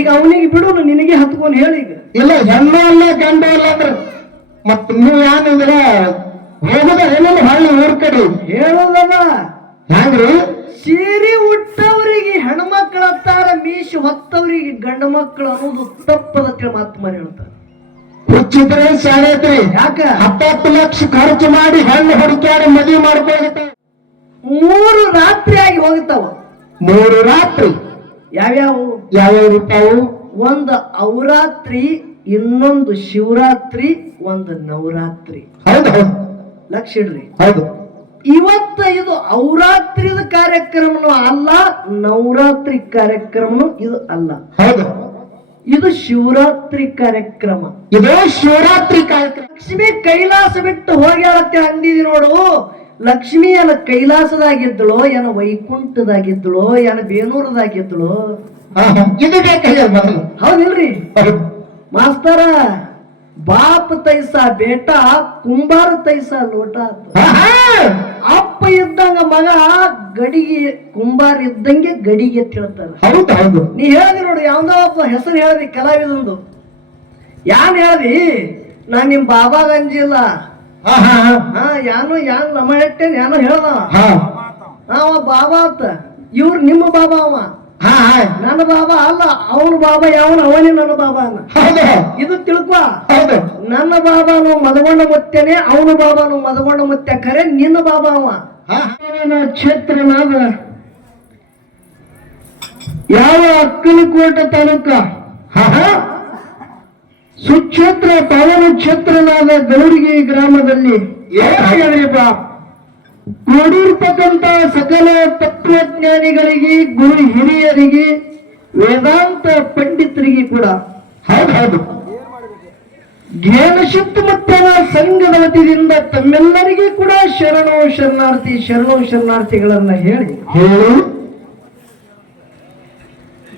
ಈಗ ಅವನಿಗೆ ಬಿಡು, ನಿನಗೆ ಹತ್ಕೊಂಡು ಹೇಳಿ. ಈಗ ಇಲ್ಲ ಹೆಣ್ಣು ಅಲ್ಲ ಗಂಡು ಅಲ್ಲ ಅಂದ್ರೆ ಮತ್ ನೀವು ಏನಂದ್ರೆ ಹೋಗುದ ಏನಿಲ್ಲ ಹಳ್ಳಿ ಊರ್ ಕಡೆ ಹೇಳೋದದ ಹೆಂಗ್ರಿ? ಸೀರೆ ಉಟ್ಟವರಿಗೆ ಹೆಣ್ಮಕ್ಳ ಹತ್ತಾರ, ಮೀಸು ಹೊತ್ತವರಿಗೆ ಗಂಡು ಮಕ್ಕಳು ಅನ್ನೋದು ತಪ್ಪದ ಮಾತು ಮಾರಿ ಹೇಳ್ತಾರೆ. ಹುಚ್ಚಿದ್ರೆ ಶಾಲೆ ಐತ್ರಿ. ಯಾಕ 10 ಲಕ್ಷ ಖರ್ಚು ಮಾಡಿ ಹೆಣ್ಣು ಹುಡುಕ್ಯಾಡಿ ಮದುವೆ ಮಾಡ್ಕೊಳ್ತಾವ. 3 ರಾತ್ರಿ ಆಗಿ ಹೋಗ್ತಾವ. 3 ರಾತ್ರಿ ಯಾವ್ಯಾವು ಯಾವ್ಯಾವ ಇರ್ತಾವು? ಒಂದು ಅವರಾತ್ರಿ, ಇನ್ನೊಂದು ಶಿವರಾತ್ರಿ, ಒಂದು ನವರಾತ್ರಿ. ಹೌದು ಹೌದು, ಲಕ್ಷ ಇಡ್ರಿ. ಹೌದು. ಇವತ್ತ ಇದು ಅವರಾತ್ರಿದ ಕಾರ್ಯಕ್ರಮನೂ ಅಲ್ಲ, ನವರಾತ್ರಿ ಕಾರ್ಯಕ್ರಮನೂ ಇದು ಅಲ್ಲ. ಹೌದು, ಇದು ಶಿವರಾತ್ರಿ ಕಾರ್ಯಕ್ರಮ. ಇದು ಶಿವರಾತ್ರಿ ಕಾರ್ಯಕ್ರಮ. ಲಕ್ಷ್ಮಿ ಕೈಲಾಸ ಬಿಟ್ಟು ಹೋಗ್ಯಾಳತ್ತೆ ಅಂದಿದಿ ನೋಡು. ಲಕ್ಷ್ಮಿ ಏನ ಕೈಲಾಸದಾಗಿದ್ದಳೋ, ಏನ ವೈಕುಂಠದಾಗಿದ್ದಳೋ, ಏನ ಬೇನೂರದಾಗಿದ್ದಳೋ? ಇದು ಬೇಕಾಗ್ಯದ ಮೊದಲು. ಹೌದಿಲ್ರಿ ಮಾಸ್ತರ? ಬಾಪ್ ತೈಸ ಬೇಟಾ, ಕುಂಬಾರ ತೈಸ ಲೋಟ. ಅಪ್ಪ ಇದ್ದಂಗ ಮಗ ಗಡಿಗೆ, ಕುಂಬಾರ ಇದ್ದಂಗೆ ಗಡಿಗೆ ಅಂತ ಹೇಳ್ತಾರ. ಹೌದು ಹೌದು. ನೀ ಹೇಳ್ದಿ ನೋಡಿ, ಯಾವ್ದೋ ಒಬ್ಬ ಹೆಸರು ಹೇಳ್ದಿ ಕಲಾವಿದಂದು. ಯಾನ್ ಹೇಳ್ದಿ? ನಾನ್ ನಿಮ್ ಬಾಬಾ ಗಂಜಿಲ್ಲ. ಯಾನು ನಮ್ಮ ಹೆಟ್ಟೇನ್ ಯಾನೋ ಹೇಳ್ದ. ಅವ ಬಾಬಾ ಅಂತ. ಇವ್ರು ನಿಮ್ಮ ಬಾಬಾ, ಅವ ನನ್ನ ಬಾಬಾ ಅಲ್ಲ. ಅವನ ಬಾಬಾ ಯಾವನ, ಅವನೇ ನನ್ನ ಬಾಬಾ ಅನ್ನ. ಇದು ತಿಳ್ಕೊ. ನನ್ನ ಬಾಬಾನು ಮದಗೊಂಡ ಮುತ್ತೇನೆ, ಅವನ ಬಾಬಾನು ಮದಗೊಂಡ ಮುತ್ತೆ. ಖರೆ ನಿನ್ನ ಬಾಬಾ ಅವ. ಕ್ಷೇತ್ರನಾದ ಯಾವ ಅಕ್ಕಲಕೋಟೆ ತಾಲೂಕ ಸುಕ್ಷೇತ್ರ ಪಾವನ ಕ್ಷೇತ್ರನಾದ ಗೌರಿಗೆ ಗ್ರಾಮದಲ್ಲಿ ಕೂಡಿರ್ತಕ್ಕಂಥ ಸಕಲ ತತ್ವಜ್ಞಾನಿಗಳಿಗೆ, ಗುರು ಹಿರಿಯರಿಗೆ, ವೇದಾಂತ ಪಂಡಿತರಿಗೆ ಕೂಡ ಹೌದು ಜ್ಞಾನ ಸುತ್ತಮುತ್ತಲ ಸಂಘದ ವತಿಯಿಂದ ತಮ್ಮೆಲ್ಲರಿಗೆ ಕೂಡ ಶರಣು ಶರಣಾರ್ಥಿ, ಶರಣು ಶರಣಾರ್ಥಿಗಳನ್ನ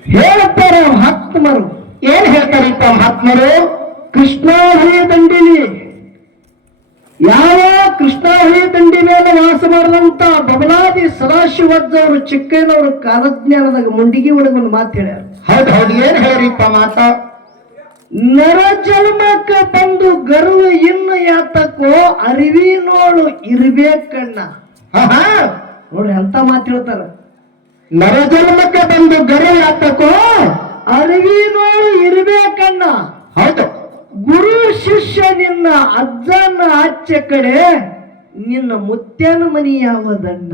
ಹೇಳುತ್ತಾರೆ ಮಹಾತ್ಮರು. ಏನ್ ಹೇಳ್ತಾರಿಪ್ಪ ಮಹಾತ್ಮರು? ಕೃಷ್ಣಾಹಳಿ ದಂಡಿಲಿ, ಯಾವ ಕೃಷ್ಣಾಹಳಿ ದಂಡಿ ಮೇಲೆ ವಾಸ ಮಾಡಿದಂತ ಬಬಲಾದಿ ಸದಾಶಿವಜ್ಜವರು ಚಿಕ್ಕಯ್ಯನವರು ಕಾಲಜ್ಞಾನದಾಗ ಮುಂಡಿಗೆ ಒಳಗೊಂದು ಮಾತು ಹೇಳ್ಯಾರ. ಹೌದು ಹೌದು, ಏನ್ ಹೇಳ್ರಿಪ್ಪ ಮಾತ? ನರ ಜನ್ಮಕ್ಕ ಬಂದು ಗರ್ವ ಇನ್ನು ಯಾತಕ್ಕೋ, ಅರಿವಿನೋಳು ಇರ್ಬೇಕಣ್ಣ. ನೋಡ್ರಿ ಅಂತ ಮಾತು ಹೇಳ್ತಾರ. ನರ ಜನ್ಮಕ್ಕೆ ಬಂದು ಗರ್ವ ಯಾತಕ್ಕೋ, ಅರಿವಿನೋಳು ಇರ್ಬೇಕಣ್ಣ. ಹೌದು. ಗುರು ಶಿಷ್ಯ ನಿನ್ನ ಅಜ್ಜನ ಆಚೆ ಕಡೆ, ನಿನ್ನ ಮುತ್ಯನ ಮನಿ ಯಾವದಣ್ಣ.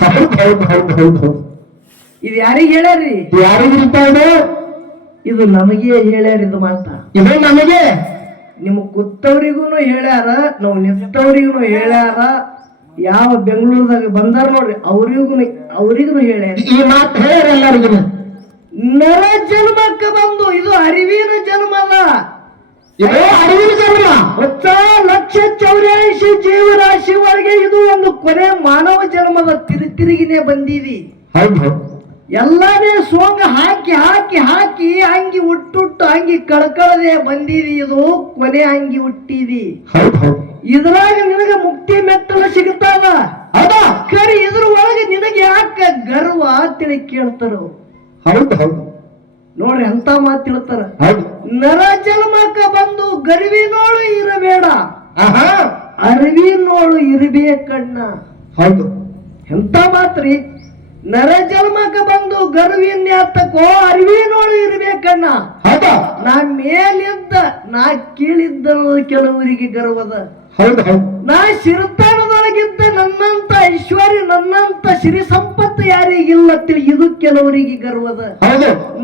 ಹೌದು ಹೌದು ಹೌದು ಹೌದು. ಇದು ಯಾರಿಗೆ ಹೇಳ್ಯಾರಿ? ಯಾರಿಗಿರ್ತಾ ಇದೆ? ಇದು ನಮಗೆ ಹೇಳ್ಯಾರ. ಇದು ಮಾತ ಇದು ನಮಗೆ, ನಿಮ್ ಕೂತವ್ರಿಗೂ ಹೇಳ್ಯಾರ, ನಾವು ನಿಂತವ್ರಿಗೂ ಹೇಳ್ಯಾರ. ಯಾವ ಬೆಂಗಳೂರದಾಗ ಬಂದಾರ ನೋಡ್ರಿ, ಅವ್ರಿಗೂ ಹೇಳ್ಯಾರ ಈ ಮಾತು. ಹೇಳ್ಯಾರ ಎಲ್ಲರಿಗೂ. ನರ ಜನ್ಮಕ್ಕ ಬಂದು, ಇದು ಅರಿವಿನ ಜನ್ಮದ, ಇದು ಅರಿವಿನ ಜನ್ಮ. 1,84,000 ಜೀವರಾಶಿವರೆಗೆ ಇದು ಒಂದು ಕೊನೆ ಮಾನವ ಜನ್ಮದ ತಿರುಗಿನೇ ಬಂದೀವಿ. ಹೌದು. ಎಲ್ಲಾನೇ ಸೋಂಗ ಹಾಕಿ ಹಾಕಿ ಹಾಕಿ ಅಂಗಿ ಹುಟ್ಟುಟ್ಟು ಅಂಗಿ ಕಳ್ಕಳದೆ ಬಂದೀವಿ. ಇದು ಕೊನೆ ಅಂಗಿ ಹುಟ್ಟಿದಿ. ಇದ್ರಾಗ ನಿನಗ ಮುಕ್ತಿ ಮೆಟ್ಟಲ ಸಿಗುತ್ತಾವ. ಖರೆ ಇದ್ರ ಒಳಗೆ ನಿನಗೆ ಯಾಕ ಗರ್ವ ಅಂತೇಳಿ ಕೇಳ್ತಾರ. ಹೌದು ಹೌದು ನೋಡ್ರಿ ಅಂತ ಮಾತು ತಿಳ್ತಾರ. ನರ ಜನ್ಮಕ್ಕ ಬಂದು ಗರ್ವಿನೋಳು ಇರಬೇಡ, ಅರಿವಿನೋಳು ಇರಬೇಕಣ್ಣ. ಹೌದು. ಎಂತ ಮಾತ್ರಿ? ನರ ಜನ್ಮಕ್ಕ ಬಂದು ಗರ್ವಿನ್ಯಾತಕ್ಕೋ, ಅರಿವಿನೋಳು ಇರ್ಬೇಕಣ್ಣ. ನಾ ಮೇಲಿದ್ದ, ನಾ ಕೀಳಿದ್ದ ಕೆಲವರಿಗೆ ಗರ್ವದ. ನಾ ಸಿರಿತಾನದೊಳಗಿದ್ದ ನನ್ನಂತ ಐಶ್ವರ್ಯ, ನನ್ನಂತ ಸಿರಿ ಸಂಪತ್ತು ಯಾರಿಗಿಲ್ಲ ತಿಳಿ, ಇದು ಕೆಲವರಿಗೆ ಗರ್ವದ.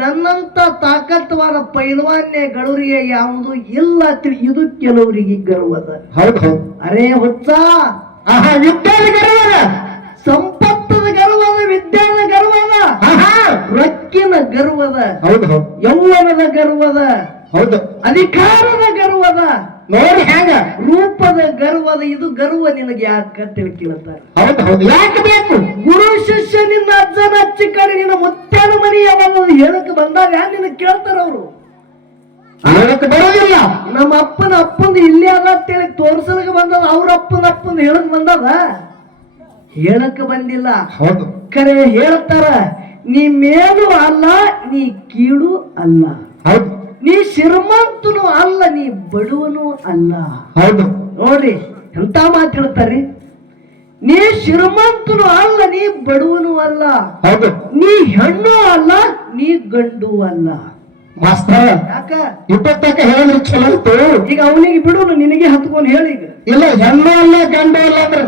ನನ್ನಂತ ತಾಕತ್ವಾದ ಪೈಲ್ವಾನ್ಯ ಗಳೂರಿಗೆ ಯಾವುದು ಇಲ್ಲ ತಿಳಿ, ಇದು ಕೆಲವರಿಗೆ ಗರ್ವದ. ಅರೇ ಹುಚ್ಚ, ಸಂಪತ್ತದ ಗರ್ವದ, ವಿದ್ಯಾದ ಗರ್ವದ, ರೊಕ್ಕಿನ ಗರ್ವದ, ಯೌವನದ ಗರ್ವದ, ಅಧಿಕಾರದ ಗರ್ವದ, ನೋಡಿ ಹ್ಯಾಂಗ ರೂಪದ ಗರ್ವದ. ಇದು ಗರ್ವ ನಿನಗೆ ಯಾಕ ತಿಳ್ಕಿಲತ್ತಾರ. ಯಾಕೆ ಬೇಕು? ಗುರು ಶಿಷ್ಯ ನಿನ್ನ ಅಜ್ಜನ ಹಚ್ಚಿ ಕಡೆ ನಿನ್ನ ಮುತ್ಯನ ಮನಿ ಯಾವಾಗ ಹೇಳಕ್ ಬಂದಾಗ ನಿನ್ನ ಕೇಳ್ತಾರ ಅವರು. ಬರೋದಿಲ್ಲ. ನಮ್ಮ ಅಪ್ಪಂದು ಇಲ್ಲೇ ಅದ ಅಂತೇಳಿ ತೋರ್ಸಲಕ್ ಬಂದದ. ಅವ್ರ ಅಪ್ಪಂದು ಹೇಳಕ್ ಬಂದದ, ಹೇಳಕ್ ಬಂದಿಲ್ಲ. ಖರೆ ಹೇಳ್ತಾರ. ನೀ ಮೇಲು ಅಲ್ಲ, ನೀ ಕೀಳು ಅಲ್ಲ. ಹೌದು. ನೀ ಶ್ರೀಮಂತನು ಅಲ್ಲ, ನೀ ಬಡವನು ಅಲ್ಲ. ಹೌದು. ನೋಡ್ರಿ ಎಂತ ಮಾತು ಹೇಳ್ತಾರ್ರಿ. ನೀ ಶ್ರೀಮಂತನು ಅಲ್ಲ, ನೀ ಬಡವನು ಅಲ್ಲ. ಹೌದು. ನೀ ಹೆಣ್ಣು ಅಲ್ಲ, ನೀ ಗಂಡು ಅಲ್ಲ. ಮಾಸ್ತರ ಯಾಕ ಇಪ್ಪತ್ತಕ್ಕ ಹೇಳಿದ್ರೆ ಚಲೋ ಇತ್ತು. ಈಗ ಅವನಿಗೆ ಬಿಡು, ನಿನಗೆ ಹತ್ಕೊಂಡು ಹೇಳಿ. ಈಗ ಇಲ್ಲ ಹೆಣ್ಣು ಅಲ್ಲ ಗಂಡು ಅಲ್ಲ ಅಂದ್ರೆ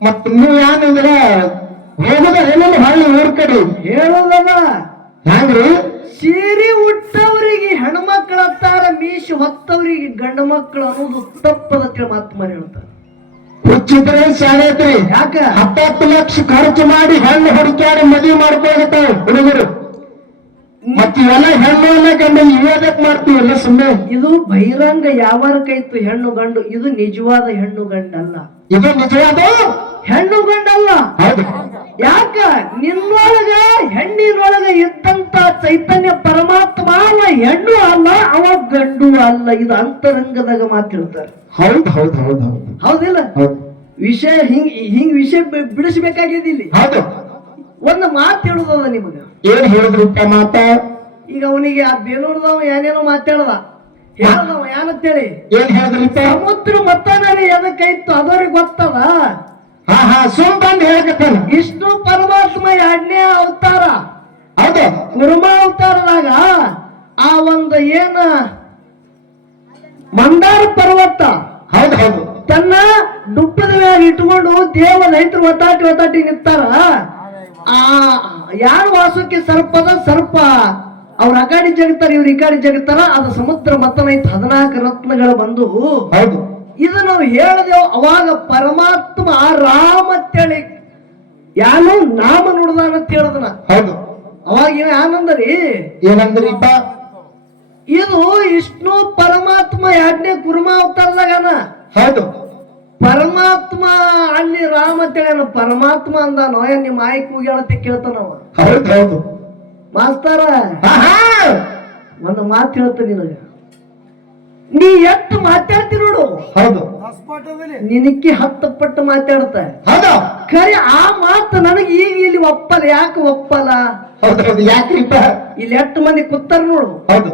ಮತ್ ನೀವು ಏನಿದ್ರ ಹೋಗುದ ಏನಿಲ್ಲ ಹಳ್ಳಿ ಊರ್ ಕಡೆ ಹೇಳೋದದ ಹ್ಯಾಂಗ್ರಿ? ಸೀರೆ ಉಟ್ಟವರಿಗೆ ಹೆಣ್ಮಕ್ಳು ಅಂತಾರ, ಮೀಸಿ ಹೊತ್ತವರಿಗೆ ಗಂಡು ಮಕ್ಕಳು ಅನ್ನೋದು ತಪ್ಪದ ಮಾತು ಮಾರಿ ಹೇಳ್ತಾರೆ. ಹುಚ್ಚಿದ್ರೆ ಶಾಲೆ ಐತ್ರಿ. ಯಾಕ 10 ಲಕ್ಷ ಖರ್ಚು ಮಾಡಿ ಹೆಣ್ಣು ಹುಡುಕ್ಯಾಡಿ ಮದುವೆ ಮಾಡ್ಕೊಳ್ತಾವ ಹುಡುಗರು. ಮತ್ತ ಇವೆಲ್ಲ ಹೆಣ್ಣು ಅಲ್ಲ ಗಂಡು ಇವೇದಕ್ ಮಾಡ್ತೀವಲ್ಲ ಸುಮ್ಮನೆ. ಇದು ಬಹಿರಂಗ ಯಾವಾರಕೈತು ಹೆಣ್ಣು ಗಂಡು. ಇದು ನಿಜವಾದ ಹೆಣ್ಣು ಗಂಡಲ್ಲ. ಇದು ನಿಜವಾದ ಹೆಣ್ಣು ಗಂಡಲ್ಲ. ಹೌದು. ಯಾಕ ನಿನ್ನೊಳಗ ಹೆಣ್ಣಿನೊಳಗ ಇದ್ದಂತ ಚೈತನ್ಯ ಪರಮಾತ್ಮ ಅವ ಹೆಣ್ಣು ಅಲ್ಲ, ಅವ ಗಂಡು ಅಲ್ಲ. ಇದು ಅಂತರಂಗದಾಗ ಮಾತಿರ್ತಾರೆ. ಹೌದು ಹೌದು ಹೌದು ಹೌದು. ಹೌದಿಲ್ಲ? ಹೌದು. ವಿಷಯ ಹಿಂಗ್ ವಿಷಯ ಬಿಡಿಸ್ಬೇಕಾಗಿದೆ ಇಲ್ಲಿ. ಹೌದು. ಒಂದು ಮಾತು ಹೇಳುದದ ನಿಮಗ. ಏನ್ ಹೇಳಿದ್ರಿಪ್ಪ ಮಾತ? ಈಗ ಅವನಿಗೆ ಆ ಬೇಲೂರ್ದವ ಏನೇನೋ ಮಾತಾಡದ ಹೇಳದವ ಏನಂತೇಳಿ. ಏನ್ ಹೇಳಿದ್ರಿಪ್ಪ? ಸಮುದ್ರ ಮತ್ತನಲ್ಲಿ ಎದಕ್ಕೈತು ಅದವ್ರಿಗೆ ಗೊತ್ತದ. ಸುಮ್ ಬಂದ್ ಹೇಳಕತ್ತಾನ. ವಿಷ್ಣು ಪರಮಾತ್ಮ 2ನೇ ಅವತಾರ. ಹೌದು. ಕುರ್ಮ ಅವತಾರದಾಗ ಆ ಒಂದು ಏನ ಮಂದಾರ ಪರ್ವತ ಹೌದು ಹೌದು ತನ್ನ ಡುಪ್ಪದ ಮ್ಯಾಗ ಇಟ್ಕೊಂಡು ದೇವ ರೈತರು ಒತ್ತಾಟಿ ನಿಂತಾರ. ಆ ಯಾರು ವಾಸಕ್ಕೆ ಸರ್ಪದ ಸರ್ಪ ಅವ್ರ ಅಗಾಡಿ ಜಗತ್ತಾರ, ಇವ್ರ ಈ ಗಾಡಿ ಜಗತ್ತಾರ. ಅದು ಸಮುದ್ರ ಮತನ ಐತಿ. 14 ರತ್ನಗಳು ಬಂದು ಹೌದು. ಇದು ನಾವು ಹೇಳಿದೆವು. ಅವಾಗ ಪರಮಾತ್ಮ ರಾಮ ಅಂತೇಳಿ ಯಾನು ನಾಮ ನುಡ್ದಾನ ಅಂತ ಹೇಳದನ. ಹೌದು. ಅವಾಗ ಏನಂದ್ರಿ? ಏನಂದ್ರಿಪ್ಪ? ಇದು ವಿಷ್ಣು ಪರಮಾತ್ಮ 2ನೇ ಕುರ್ಮ ಅವತಾರದಾಗನ. ಹೌದು. ಪರಮಾತ್ಮ ಅಲ್ಲಿ ರಾಮ ಅಂತೇಳ ಪರಮಾತ್ಮ ಅಂದಾನೋ ಏನ್ ನಿಮ್ಮ ಆಯ್ಕೆ ಹೋಗ್ಯಾಳತ್ತೆ ಕೇಳ್ತಾನವ. ಹೌದು ಹೌದು. ಮಾಸ್ತರ ಒಂದು ಮಾತು ಹೇಳ್ತಾನೆ ನಿನಗ. ನೀ ಎಷ್ಟು ಮಾತಾಡ್ತಿ ನೋಡು. ಹೌದು. ನಿನಕ್ಕೆ 10 ಪಟ್ಟು ಮಾತಾಡ್ತ. ಹೌದು. ಖರೆ ಆ ಮಾತು ನನಗೆ ಈಗ ಇಲ್ಲಿ ಒಪ್ಪಲ್ಲ. ಯಾಕೆ ಒಪ್ಪಲ್ಲ? ಹೌದು ಹೌದು. ಯಾಕ್ರಿಪ್ಪ? ಇಲ್ಲಿ 8 ಮಂದಿ ಕೂತಾರ ನೋಡು. ಹೌದು.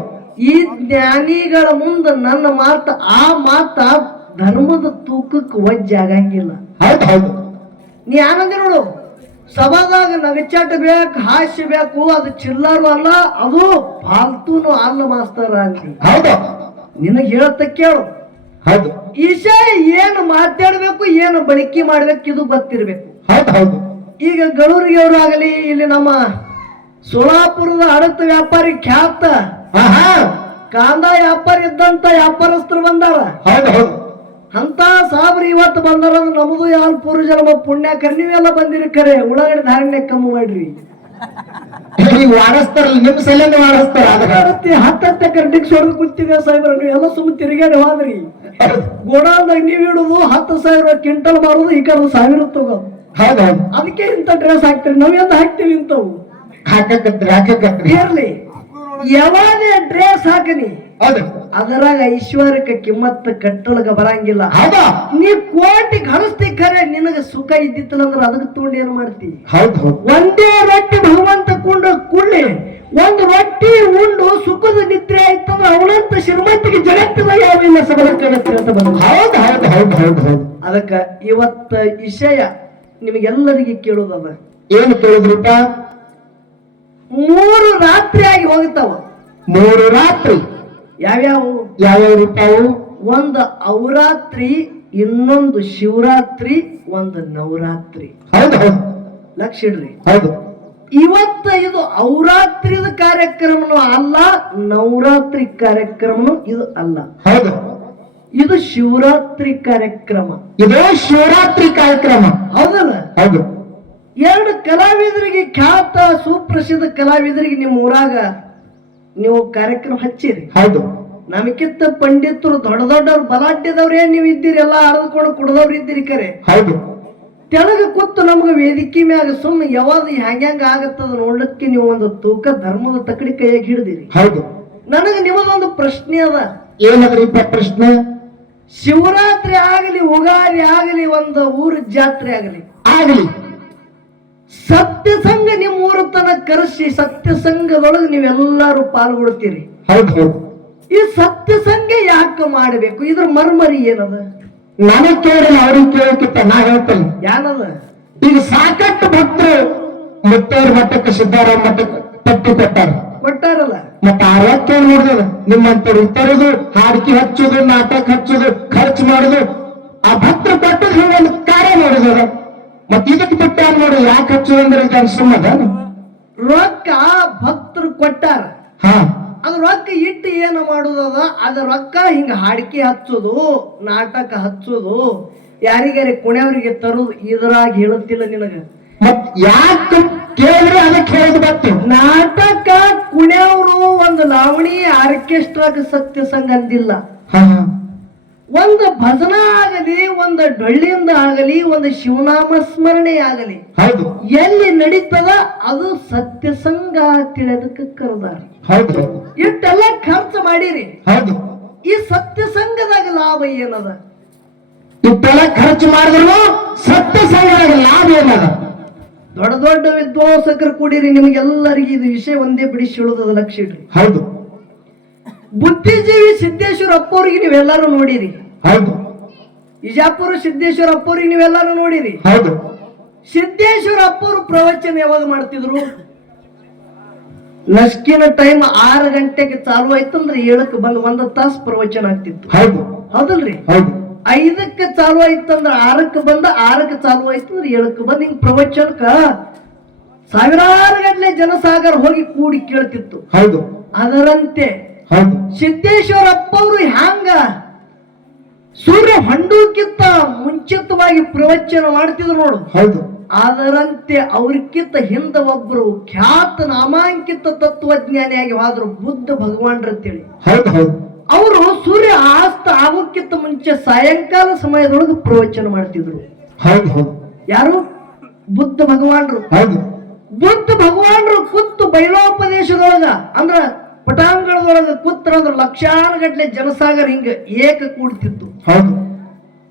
ಈ ಜ್ಞಾನಿಗಳ ಮುಂದ ನನ್ನ ಮಾತು ಆ ಮಾತ ಧರ್ಮದ ತೂಕಕ್ಕೆ ಒಜ್ಜಾಗಂಗಿಲ್ಲ. ಹೌದು ಹೌದು. ನೀ ಆನಂದ ನೋಡು. ಸಭಾದಾಗ ನಗಚಾಟ ಬೇಕು, ಹಾಸ್ಯ ಬೇಕು. ಅದು ಚಿಲ್ಲರು ಅಲ್ಲ, ಅದು ಫಾಲ್ತೂನು ಅಲ್ಲ ಮಾಸ್ತರ ಅಂತ. ಹೌದು. ನಿನಗೆ ಹೇಳತ್ತ ಕೇಳು. ಹೌದು. ಈಶಾ ಏನು ಮಾತಾಡ್ಬೇಕು, ಏನು ಬಳಕೆ ಮಾಡ್ಬೇಕು ಇದು ಗೊತ್ತಿರ್ಬೇಕು. ಹೌದು ಹೌದು. ಈಗ ಗಳೂರಿಗೆ ಅವರು ಆಗಲಿ, ಇಲ್ಲಿ ನಮ್ಮ ಸೋಲಾಪುರದ ಅಡತ ವ್ಯಾಪಾರಿ ಖ್ಯಾತ ಕಾಂದ ವ್ಯಾಪಾರಿ ಇದ್ದಂತ ವ್ಯಾಪಾರಸ್ಥರು ಬಂದಾರ. ಹೌದು ಹೌದು. ಅಂತ ಸಾಬ್ರಿ ಇವತ್ತು ಬಂದಾರ. ನಮ್ದು ಯಾರು ಪೂರ್ವ ಜನ್ಮ ಪುಣ್ಯಕರ. ನೀವೆಲ್ಲ ಬಂದಿರಿ ಖರೆ. ಉಳ್ಳಾಗಡ್ಡಿ ಧಾರಣೆ ಕಮ್ಮಿ ಮಾಡ್ರಿ. ವಾಡಿಸ್ತಾರಲ್ಲ ನಿಮ್ ಸಲಿಂದ ವಾಡಿಸ್ತಾರ. 10 ಕರ್ಡಿಗೆ ಸೊಡ್ದು ಕೂತಿದೆ ಸಾಹೇಬ್ರ. ನೀವು ಎಲ್ಲ ಸುಮ್ಮ ತಿರುಗಾಡಿ ಹೋದ್ರಿ. ಗೋಡಾಲ್ದಾಗ ನೀವ್ ಇಡುದು 10,000 ಕ್ವಿಂಟಲ್ ಮಾರುದು, ಈ ಕಡೆ 1,000 ತಗೋ. ಹೌದು. ಅದಕ್ಕೆ ಇಂಥ ಡ್ರೆಸ್ ಹಾಕ್ತೀರಿ. ನಾವೆಲ್ಲ ಹಾಕ್ತಿವಿ ಇಂಥವು. ಹಾಕಕತ್ರಿ ಇರ್ಲಿ, ಯಾವಾಗ ಡ್ರೆಸ್ ಹಾಕನಿ ಹೌದು. ಅದರಾಗ ಐಶ್ವರ್ಯಕ್ಕೆ ಕಿಮ್ಮತ್ತ ಕಟ್ಟಳಗ ಬರಂಗಿಲ್ಲ. ಹೌದಾ? ನೀ ಕೋಟಿ ಗಳಿಸ್ತಿ ಖರೆ, ನಿನಗ ಸುಖ ಇದ್ದಿತ್ತಲ್ಲ ಅಂದ್ರೆ ಅದಕ್ಕೆ ತಗೊಂಡು ಏನ್ ಮಾಡ್ತಿ? ಹೌದು. ಒಂದೇ ರೊಟ್ಟಿ ಭಗವಂತ ಕುಳ್ಳಿ ಒಂದು ರೊಟ್ಟಿ ಉಂಡು ಸುಖದ ನಿದ್ರೆ ಆಯ್ತಂದ್ರೆ ಅವನಂತ ಶ್ರೀಮಂತಿಗೆ ಜಗತ್ತಿನ ಯಾವ ಇಲ್ಲ ಸಬಲಕ್ಕೆ ಅಂತ ಬಂದ. ಹೌದು ಹೌದು ಹೌದು ಹೌದು ಹೌದು. ಅದಕ್ಕ ಇವತ್ತ ವಿಷಯ ನಿಮಗೆಲ್ಲರಿಗೆ ಕೇಳುದದ. ಏನು ಕೇಳಿದ್ರಿಪ್ಪ? 3 ರಾತ್ರಿ ಆಗಿ ಹೋಗ್ತಾವ. 3 ರಾತ್ರಿ ಯಾವ್ಯಾವು? ಯಾವ್ಯಾವ? ಒಂದು ಅವರಾತ್ರಿ, ಇನ್ನೊಂದು ಶಿವರಾತ್ರಿ, ಒಂದು ನವರಾತ್ರಿ. ಹೌದು ಹೌದು. ಲಕ್ಷ ಇಡ್ರಿ. ಹೌದು. ಇವತ್ತ ಇದು ಅವರಾತ್ರಿದ ಕಾರ್ಯಕ್ರಮನು ಅಲ್ಲ, ನವರಾತ್ರಿ ಕಾರ್ಯಕ್ರಮನು ಇದು ಅಲ್ಲ. ಹೌದು. ಇದು ಶಿವರಾತ್ರಿ ಕಾರ್ಯಕ್ರಮ. ಇದು ಶಿವರಾತ್ರಿ ಕಾರ್ಯಕ್ರಮ. ಹೌದಲ್ಲ? ಹೌದು. 2 ಕಲಾವಿದರಿಗೆ, ಖ್ಯಾತ ಸುಪ್ರಸಿದ್ಧ ಕಲಾವಿದರಿಗೆ ನಿಮ್ಮ ಊರಾಗ ನೀವು ಕಾರ್ಯಕ್ರಮ ಹಚ್ಚಿರಿ. ಹೌದು. ನಮಗಿಂತ ಪಂಡಿತರು ದೊಡ್ಡ ದೊಡ್ಡವ್ರು ಬಲಾಢ್ಯದವ್ರೇ ನೀವು ಇದ್ದೀರಿ. ಎಲ್ಲ ಅರ್ದ್ಕೊಂಡು ಕುಡ್ದವ್ರು ಇದ್ದೀರಿ ಕರೆ. ಹೌದು. ತೆಳಗ ಕೂತು ನಮ್ಗೆ ವೇದಿಕೆ ಮ್ಯಾಗ ಸುಮ್ಮನೆ ಯಾವಾಗ ಹ್ಯಾಂಗ ಆಗತ್ತದ ನೋಡ್ಲಿಕ್ಕೆ ನೀವು ಒಂದು ತೂಕ ಧರ್ಮದ ತಕಡಿ ಕೈಯಾಗಿ ಹಿಡಿದಿರಿ. ಹೌದು. ನನಗೆ ನಿಮ್ಮದೊಂದು ಪ್ರಶ್ನೆ ಅದ. ಏನದ್ರಿಪ್ಪ ಪ್ರಶ್ನೆ? ಶಿವರಾತ್ರಿ ಆಗಲಿ, ಉಗಾದಿ ಆಗಲಿ, ಒಂದು ಊರ ಜಾತ್ರೆ ಆಗಲಿ, ಸತ್ಯ ಸಂಘ ನಿಮ್ಮ ಊರ ತನಕ ಕರೆಸಿ ಸತ್ಯ ಸಂಘದೊಳಗೆ ನೀವೆಲ್ಲರೂ ಪಾಲ್ಗೊಳ್ತೀರಿ. ಹೌದು ಹೌದು. ಈ ಸತ್ಯ ಸಂಘ ಯಾಕೆ ಮಾಡಬೇಕು? ಇದ್ರ ಮರ್ಮರಿ ಏನದ? ನನಗೆ ಕೇಳಿಲ್ಲ, ಅವ್ರಿಗೆ ಕೇಳಕ್ಕಿಂತ ನಾ ಹೇಳ್ತೇನೆ. ಏನದ? ಈಗ ಸಾಕಷ್ಟು ಭಕ್ತರು ಮುತ್ತೇರ ಮಠಕ್ಕೆ ಸಿದ್ದಾರಾಮ ಮಠಕ್ಕೆ ಪಟ್ಟಿ ಕೊಟ್ಟಾರಲ್ಲ. ಮತ್ತೆ ಆ ರೊಕ್ಕ ನೋಡಿದ ನಿಮ್ಮಂತರು ಇತರದು ಹಾಡಿಕೆ ಹಚ್ಚುದು, ನಾಟಕ ಹಚ್ಚುದು, ಖರ್ಚು ಮಾಡುದು, ಆ ಭಕ್ತರು ಕೊಟ್ಟದ್ದು ಒಂದು ಕಾರ್ಯ ನೋಡಿದ. ಮತ್ತೆ ಇದಕ್ಕೆ ಬಿಟ್ಟ ನೋಡಿ ಯಾಕೆ ಹಚ್ಚುದು ಅಂದ್ರೆ ಇದು ಅನ್ಸುಮದ ರೊಕ್ಕ ಭಕ್ತರು ಕೊಟ್ಟಾರ. ಹಾ, ಅದ್ ರೊಕ್ಕ ಇಟ್ಟು ಏನು ಮಾಡುದದ? ಅದ ರೊಕ್ಕ ಹಿಂಗ ಹಾಡಿಕೆ ಹಚ್ಚೋದು, ನಾಟಕ ಹಚ್ಚೋದು, ಯಾರಿಗಾರಿ ಕುಣಿಯವರಿಗೆ ತರುದು, ಇದ್ರಾಗ ಹೇಳುತ್ತಿಲ್ಲ ನಿನಗ. ಮತ್ ಯಾಕೆ ಕೇಳಿದ್ರೆ ಅದಕ್ಕೆ ಹೇಳುದು ಬರ್ತೇವೆ. ನಾಟಕ ಕುಣಿಯವರು ಒಂದು ಲಾವಣಿ ಆರ್ಕೆಸ್ಟ್ರಾಗ ಸತ್ಯ ಸಂಘ ಅಂದಿಲ್ಲ. ಒಂದು ಭಜನ ಆಗಲಿ, ಒಂದು ಡೊಳ್ಳಿಂದ ಆಗಲಿ, ಒಂದು ಶಿವನಾಮ ಸ್ಮರಣೆ ಆಗಲಿ, ಹೌದು, ಎಲ್ಲಿ ನಡೀತದ ಅದು ಸತ್ಯ ಸಂಘ ತಿಳಿಯೋದಕ್ಕೆ ಕರೆದಾರ. ಹೌದು, ಇಷ್ಟೆಲ್ಲ ಖರ್ಚು ಮಾಡಿರಿ. ಹೌದು. ಈ ಸತ್ಯ ಸಂಘದಾಗ ಲಾಭ ಏನದ? ಇಷ್ಟೆಲ್ಲ ಖರ್ಚು ಮಾಡಿದ್ರು ಸತ್ಯ ಸಂಘದಾಗ ಲಾಭ ಏನದ? ದೊಡ್ಡ ದೊಡ್ಡ ವಿದ್ವಾಂಸಕರು ಕೂಡಿರಿ, ನಿಮಗೆಲ್ಲರಿಗೂ ಇದು ವಿಷಯ ಒಂದೇ ಬಿಡಿಸಿ ಹೇಳುದ ಲಕ್ಷ್ಯ ಇಡ್ರಿ. ಹೌದು. ಬುದ್ಧಿಜೀವಿ ಸಿದ್ದೇಶ್ವರ ಅಪ್ಪವ್ರಿಗೆ ನೀವೆಲ್ಲರೂ ನೋಡಿರಿ. ಹೌದು. ವಿಜಾಪುರ ಸಿದ್ದೇಶ್ವರ ಅಪ್ಪವ್ರಿಗೆ ನೀವೆಲ್ಲರೂ ನೋಡಿರಿ. ಹೌದು. ಸಿದ್ದೇಶ್ವರ ಅಪ್ಪವರು ಪ್ರವಚನ ಯಾವಾಗ ಮಾಡ್ತಿದ್ರು? ನಸ್ಕಿನ ಟೈಮ್ 6 ಗಂಟೆಗೆ ಚಾಲು ಆಯ್ತಂದ್ರೆ 7ಕ್ಕೆ ಬಂದು 1 ತಾಸು ಪ್ರವಚನ ಆಗ್ತಿತ್ತು. ಹೌದು, ಹೌದಲ್ರಿ? ಹೌದು. 5ಕ್ಕೆ ಚಾಲು ಆಯ್ತಂದ್ರೆ 6ಕ್ಕೆ ಬಂದ, 6ಕ್ಕೆ ಚಾಲು ಆಯ್ತಂದ್ರೆ 7ಕ್ಕೆ ಬಂದು ಹಿಂಗ್ ಪ್ರವಚನಕ್ಕ ಸಾವಿರಾರು ಗಟ್ಟಲೆ ಜನಸಾಗರ ಹೋಗಿ ಕೂಡಿ ಕೇಳ್ತಿತ್ತು. ಹೌದು. ಅದರಂತೆ ಹೌದು. ಸಿದ್ದೇಶ್ವರ ಅಪ್ಪವರು ಹ್ಯಾಂಗ ಸೂರ್ಯ ಹೊಂಡಕ್ಕಿಂತ ಮುಂಚಿತವಾಗಿ ಪ್ರವಚನ ಮಾಡ್ತಿದ್ರು ನೋಡು. ಹೌದು. ಅದರಂತೆ ಅವ್ರಕ್ಕಿಂತ ಹಿಂದ ಒಬ್ರು ಖ್ಯಾತ ನಾಮಾಂಕಿತ ತತ್ವಜ್ಞಾನಿಯಾಗಿ ಹೋದ್ರು ಬುದ್ಧ ಭಗವಾನ್ರಂತೇಳಿ. ಹೌದು, ಹೌದು. ಅವರು ಸೂರ್ಯ ಆಸ್ತ ಆಗೋಕ್ಕಿಂತ ಮುಂಚೆ ಸಾಯಂಕಾಲ ಸಮಯದೊಳಗೆ ಪ್ರವಚನ ಮಾಡ್ತಿದ್ರು. ಹೌದು, ಹೌದು. ಯಾರು? ಬುದ್ಧ ಭಗವಾನ್ರು. ಹೌದು. ಬುದ್ಧ ಭಗವಾನ್ರು ಕೂತು ಬೈಲೋಪದೇಶದೊಳಗ ಅಂದ್ರ ಪಟಾಂಗಣದೊಳಗ ಕೂತ್ರ ಅಂದ್ರ ಲಕ್ಷಾನು ಗಟ್ಲೆ ಜನಸಾಗರ ಹಿಂಗ ಏಕ ಕೂಡ್ತಿತ್ತು. ಹೌದು.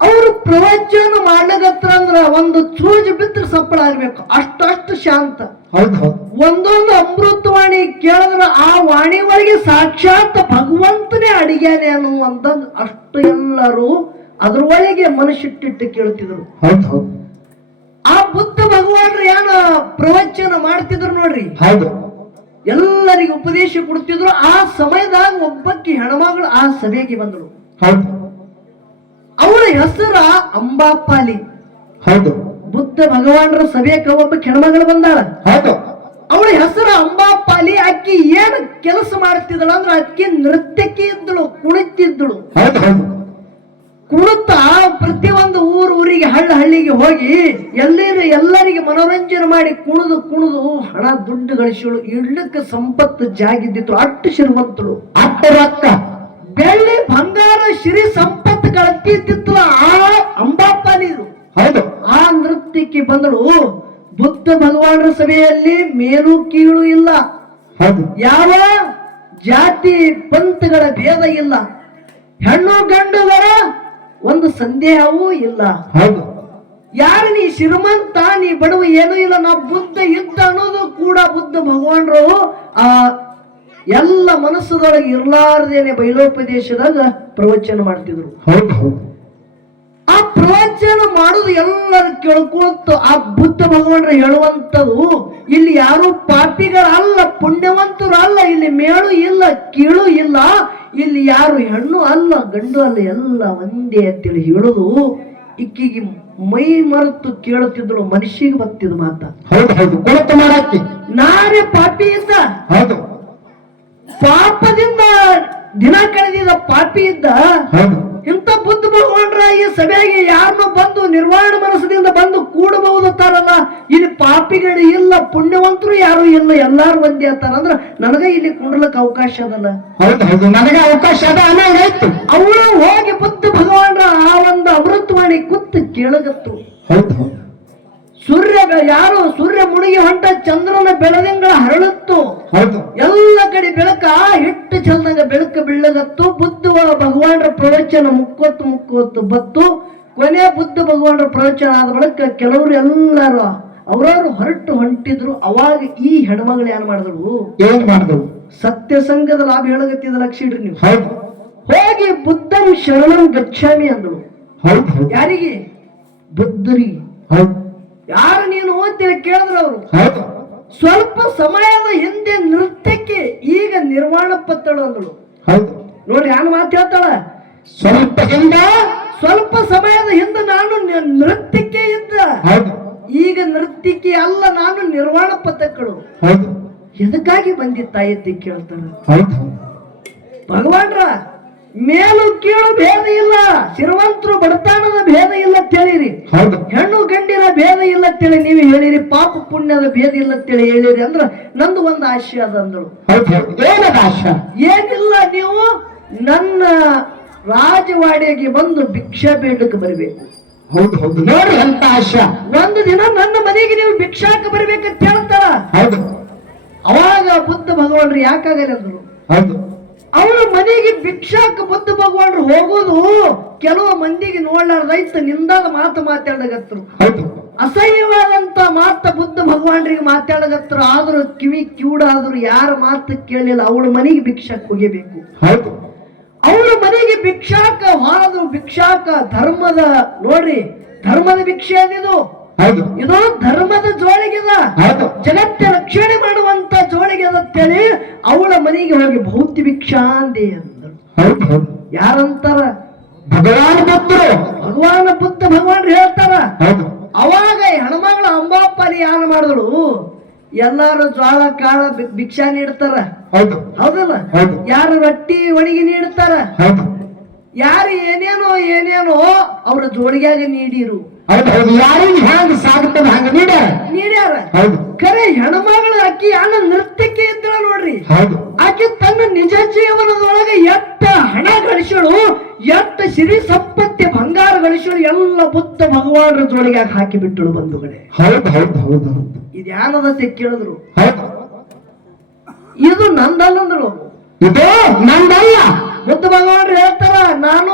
ಅವರು ಪ್ರವಚನ ಮಾಡ್ಲಗತ್ರ ಅಂದ್ರ ಒಂದು ಚೂಜ್ ಬಿತ್ರ ಸಪ್ಪಳ ಆಗ್ಬೇಕು, ಅಷ್ಟು ಶಾಂತ. ಹೌದು, ಹೌದು. ಒಂದೊಂದು ಅಮೃತವಾಣಿ ಕೇಳಿದ್ರ ಆ ವಾಣಿ ಒಳಗೆ ಸಾಕ್ಷಾತ್ ಭಗವಂತನೇ ಅಡಿಗ್ಯಾನೆ ಅನ್ನುವಂತ ಅಷ್ಟು ಎಲ್ಲರೂ ಅದ್ರೊಳಗೆ ಮನಸ್ಸಿಟ್ಟಿಟ್ಟು ಕೇಳ್ತಿದ್ರು. ಹೌದು, ಹೌದು. ಆ ಬುದ್ಧ ಭಗವಾನ್ರು ಏನ ಪ್ರವಚನ ಮಾಡ್ತಿದ್ರು ನೋಡ್ರಿ. ಹೌದು. ಎಲ್ಲರಿಗೂ ಉಪದೇಶ ಕೊಡ್ತಿದ್ರು. ಆ ಸಮಯದಾಗ ಒಬ್ಬಕ್ಕಿ ಹೆಣ್ಮಗಳು ಆ ಸಭೆಗೆ ಬಂದಳು. ಹೌದು. ಅವಳ ಹೆಸರ ಅಂಬಾಪಾಲಿ. ಹೌದು. ಬುದ್ಧ ಭಗವಾನ್ರ ಸಭೆಗೆ ಒಬ್ಬ ಹೆಣ್ಮಗಳು ಬಂದಾಳ. ಹೌದು. ಅವಳ ಹೆಸರು ಅಂಬಾಪಾಲಿ. ಅಕ್ಕಿ ಏನ್ ಕೆಲಸ ಮಾಡ್ತಿದ್ದಳು ಅಂದ್ರೆ ಅಕ್ಕಿ ನೃತ್ಯಕ್ಕೆ ಇದ್ದಳು, ಕುಣಿತಿದ್ದಳು. ಹೌದು, ಹೌದು. ಕುಣಿತ ಪ್ರತಿಯೊಂದು ಊರಿಗೆ ಹಳ್ಳಿಗೆ ಹೋಗಿ ಎಲ್ಲರಿಗೆ ಮನೋರಂಜನೆ ಮಾಡಿ ಕುಣಿದು ಹಣ ದುಡ್ಡು ಗಳಿಸಳು. ಇಡ್ಲಿಕ್ಕೆ ಸಂಪತ್ತು ಜಾಗಿದ್ದಿತ್ತು. ಅಟ್ಟು ಶ್ರೀಮಂತಳು, ಅಟ್ಟ ರೊಕ್ಕ, ಬೆಳ್ಳಿ ಬಂಗಾರ ಸಿರಿ ಸಂಪತ್ತು ಗಳತಿತ್ತು ಆ ಅಂಬಾಪಾಲಿದು. ಹೌದು. ಆ ನೃತ್ಯಕ್ಕೆ ಬಂದಳು. ಬುದ್ಧ ಭಗವಾನರ ಸಭೆಯಲ್ಲಿ ಮೇಲು ಕೀಳು ಇಲ್ಲ, ಹೌದು. ಯಾವ ಜಾತಿ ಪಂಥಗಳ ಭೇದ ಇಲ್ಲ, ಹೆಣ್ಣು ಗಂಡುಗಳ ಒಂದು ಸಂದೇಹವೂ ಇಲ್ಲ. ಹೌದು. ಯಾರು ನೀ ಶ್ರೀಮಂತ ನೀ ಬಡವ ಏನೂ ಇಲ್ಲ, ನಾ ಬುದ್ಧ ಇದ್ದ ಅನ್ನೋದು ಕೂಡ ಬುದ್ಧ ಭಗವಾನರು ಆ ಎಲ್ಲ ಮನಸ್ಸದೊಳಗೆ ಇರ್ಲಾರ್ದೇನೆ ಬೈಲೋಪದೇಶದಾಗ ಪ್ರವಚನ ಮಾಡ್ತಿದ್ರು. ಹೌದು, ಹೌದು. ಆ ಪ್ರವಚನ ಮಾಡೋದು ಎಲ್ಲರೂ ಕೇಳ್ಕೊತ ಆ ಬುದ್ಧ ಭಗವಾನರು ಹೇಳುವಂಥದ್ದು ಇಲ್ಲಿ ಯಾರು ಪಾಪಿಗಳಲ್ಲ, ಪುಣ್ಯವಂತರು ಅಲ್ಲ, ಇಲ್ಲಿ ಮೇಳು ಇಲ್ಲ ಕೀಳು ಇಲ್ಲ, ಇಲ್ಲಿ ಯಾರು ಹೆಣ್ಣು ಅಲ್ಲ ಗಂಡು ಅಲ್ಲ, ಎಲ್ಲ ಒಂದೇ ಅಂತೇಳಿ ಹೇಳುದು. ಇಕ್ಕಿಗೆ ಮೈ ಮರೆತು ಕೇಳುತ್ತಿದ್ದಳು. ಮನುಷ್ಯಗೆ ಬರ್ತಿದ್ ಮಾತ. ಹೌದು, ಹೌದು. ಕುಳಿತು ಮಾಡಾಕಿ ನಾನೇ ಪಾಪಿ ಇದ್ದ, ಹೌದು, ಪಾಪದಿಂದ ದಿನ ಕಳೆದಿದ್ದ ಪಾಪಿ ಇದ್ದ. ಹೌದು. ಇಂಥ ಬುದ್ಧ ಭಗವಾನ್ರ ಈ ಸಭೆಗೆ ಯಾರನ್ನೋ ಬಂದು ನಿರ್ವಾಣ ಮನಸ್ಸಿನಿಂದ ಬಂದು ಕೂಡಬಹುದತ್ತಾರಲ್ಲ, ಇಲ್ಲಿ ಪಾಪಿಗಳು ಇಲ್ಲ, ಪುಣ್ಯವಂತರು ಯಾರು ಇಲ್ಲ, ಎಲ್ಲಾರು ಒಂದೇ ಅಂತಾರ. ಅಂದ್ರ ನನಗ ಇಲ್ಲಿ ಕುಂಡ್ಲಕ್ ಅವಕಾಶ ಅದಲ್ಲ. ಹೌದು, ಹೌದು. ನನಗೆ ಅವಕಾಶ ಅದ ಅನ್ನಂಗಾಯ್ತು. ಅವಳು ಹೋಗಿ ಬುದ್ಧ ಭಗವಾನ್ರ ಆ ಒಂದು ಅಮೃತವಾಣಿ ಕೂತು ಕೇಳಗತ್ತು. ಹೌದು, ಹೌದು. ಸೂರ್ಯ ಮುಳುಗಿ ಹೊಂಟ ಚಂದ್ರನ ಬೆಳದಿಂಗಳ ಹರಳುತ್ತು. ಹೌದು. ಎಲ್ಲ ಕಡೆ ಬೆಳಕ ಹಿಟ್ಟು ಚಲ್ದಂಗ ಬೆಳಕು ಬೀಳಗತ್ತು. ಬುದ್ಧ ಭಗವಾನ್ರ ಪ್ರವಚನ ಮುಕ್ಕೊತ್ತು ಬತ್ತು. ಕೊನೆ ಬುದ್ಧ ಭಗವಾನ್ರ ಪ್ರವಚನ ಆದ ಬಳಿಕ ಕೆಲವರು ಎಲ್ಲರೂ ಅವ್ರವ್ರು ಹೊರಟು ಹೊಂಟಿದ್ರು. ಅವಾಗ ಈ ಹೆಣ್ಮಗಳು ಏನ್ ಮಾಡಿದ್ರು? ಏನ್ ಮಾಡಿದ್ರು? ಸತ್ಯ ಸಂಘದ ಲಾಭ ಹೇಳಗತ್ತಿದ ಲಕ್ಷ ಇಡ್ರಿ ನೀವು. ಹೌದು. ಹೋಗಿ ಬುದ್ಧಂ ಶರಣಂ ಗಚ್ಚಾಮಿ ಅಂದಳು. ಹೌದು ಹೌದು. ಯಾರಿಗೆ? ಬುದ್ಧರಿಗೆ. ಹೌದು. ಯಾರು ನೀನು ಅಂತೇಳಿ ಕೇಳಿದ್ರು ಅವರು. ಹೌದು. ಸ್ವಲ್ಪ ಸಮಯದ ಹಿಂದೆ ನೃತ್ಯಕ್ಕೆ ಈಗ ನಿರ್ವಾಣ ಪತ್ತಳು ಅಂದಳು. ಹೌದು. ನೋಡ್ರಿ ಯಾರು ಮಾತು ಹೇಳ್ತಾಳ? ಸ್ವಲ್ಪ ಸಮಯದ ಹಿಂದೆ ನಾನು ನೃತ್ಯಕ್ಕೆ ಇದ್ದ, ಹೌದು, ಈಗ ನೃತ್ಯಕ್ಕೆ ಅಲ್ಲ, ನಾನು ನಿರ್ವಾಣ ಪತಕಳು. ಹೌದು. ಎದಕ್ಕಾಗಿ ಬಂದಿತ್ತ ಎತ್ತಿ ಕೇಳ್ತಾರ. ಹೌದು. ಭಗವಾನ್ರ ಮೇಲು ಕೀಳು ಭೇದ ಇಲ್ಲ, ಸಿರಿವಂತರು ಬಡತನದ ಭೇದ ಇಲ್ಲ ತಿಳಿರಿ, ಹೌದು, ಹೆಣ್ಣು ಗಂಡಿನ ಭೇದ ಇಲ್ಲ ತಿಳಿ ನೀವು ಹೇಳಿರಿ, ಪಾಪ ಪುಣ್ಯದ ಭೇದ ಇಲ್ಲ ತಿಳಿ ಹೇಳಿರಿ ಅಂದ್ರ ನಂದು ಒಂದು ಆಶಯ ಅದ ಅಂದಳು. ಏನದ ಆಶಯ? ಏನಿಲ್ಲ, ನೀವು ನನ್ನ ರಾಜವಾಡಿಗೆ ಬಂದು ಭಿಕ್ಷಾ ಬೇಡಕ್ಕೆ ಬರಬೇಕು. ಹೌದು ಹೌದು. ನೋಡ್ರಿ ಅಂತ ಆಶಯ. ಒಂದು ದಿನ ನನ್ನ ಮನೆಗೆ ನೀವು ಭಿಕ್ಷಾಕ ಬರ್ಬೇಕಂತ ಹೇಳ್ತಾರ. ಹೌದು. ಅವಾಗ ಬುದ್ಧ ಭಗವಾನ್ರು ಯಾಕಾಗಲ್ಲ ಅಂದ್ರು. ಹೌದು. ಅವರ ಮನೆಗೆ ಭಿಕ್ಷಾಕ ಬುದ್ಧ ಭಗವಾನ್ರು ಹೋಗೋದು ಕೆಲವು ಮಂದಿಗೆ ನೋಡ್ಲಾರ್ದೈತ ನಿಂದಾದ ಮಾತಾಡಗತ್ರು. ಹೌದು. ಅಸಹ್ಯವಾದಂತ ಬುದ್ಧ ಭಗವಾನ್ರಿಗೆ ಮಾತಾಡಗತ್ರು. ಆದ್ರೂ ಕಿವಿ ಕಿವುಡಾದ್ರು ಯಾರ ಮಾತು ಕೇಳಲಿಲ್ಲ. ಅವಳ ಮನೆಗೆ ಭಿಕ್ಷಾಕ್ ಹೋಗಬೇಕು. ಹೌದು. ಅವಳ ಮನೆಗೆ ಭಿಕ್ಷಾಕ ಹಾದು ಭಿಕ್ಷಾಕ ಧರ್ಮದ ನೋಡ್ರಿ, ಧರ್ಮದ ಭಿಕ್ಷೆ ಅದಿದು. ಹೌದು. ಇದು ಧರ್ಮದ ಜೋಳಿಗೆದ, ಜಗತ್ತ ರಕ್ಷಣೆ ಮಾಡುವಂತ ಜೋಳಿಗೆದ ಅಂತೇಳಿ ಅವಳ ಮನೆಗೆ ಹೋಗಿ ಭೌತಿ ಭಿಕ್ಷಾ ಅಂದೆ ಅಂದರು. ಯಾರಂತಾರ? ಭಗವಾನ ಬುದ್ಧ ಭಗವಾನ್ರು ಹೇಳ್ತಾರ. ಅವಾಗ ಹೆಣ್ಮಗಳ ಅಂಬಾಪರಿ ಯಾರು ಮಾಡಿದಳು? ಎಲ್ಲಾರು ಜೋಳ ಕಾಳ ಭಿಕ್ಷಾ ನೀಡ್ತಾರ, ಹೌದಲ್ಲ? ಯಾರು ರೊಟ್ಟಿ ಒಣಗಿ ನೀಡ್ತಾರ, ಯಾರು ಏನೇನೋ ಅವ್ರ ಜೋಳಿಗ್ಯಾಗ ನೀಡಿರು. ಯಾರಿಗೆ ಹ್ಯಾಂಗ ಸಾಗುತ್ತದ ಹಂಗ ನೀಡ್ಯಾರ. ಖರೆ ಹೆಣ್ಮಗಳು ಆಕಿ ಅನ್ನ ನೃತ್ಯಕ್ಕೆ ಇದ್ದಳ ನೋಡ್ರಿ. ಆಕಿ ತನ್ನ ನಿಜ ಜೀವನದೊಳಗೆ ಎಷ್ಟ ಹಣ ಗಳಿಸಳು, ಎಷ್ಟ ಸಿರಿ ಸಂಪತ್ತಿ ಬಂಗಾರ ಗಳಿಸಳು, ಎಲ್ಲ ಬುದ್ಧ ಭಗವಾನರ ಜೋಳಿಗ್ಯಾಗ ಹಾಕಿ ಬಿಟ್ಟಳು ಬಂಧುಗಳೇ. ಇದ್ಯಾನದತ್ತೆ ಕೇಳಿದ್ರು. ಇದು ನಂದಲ್ಲಂದ್ರು. ಇದು ನಂದಲ್ಲ. ಬುದ್ಧ ಭಗವಾನ್ರು ಹೇಳ್ತಾರ, ನಾನು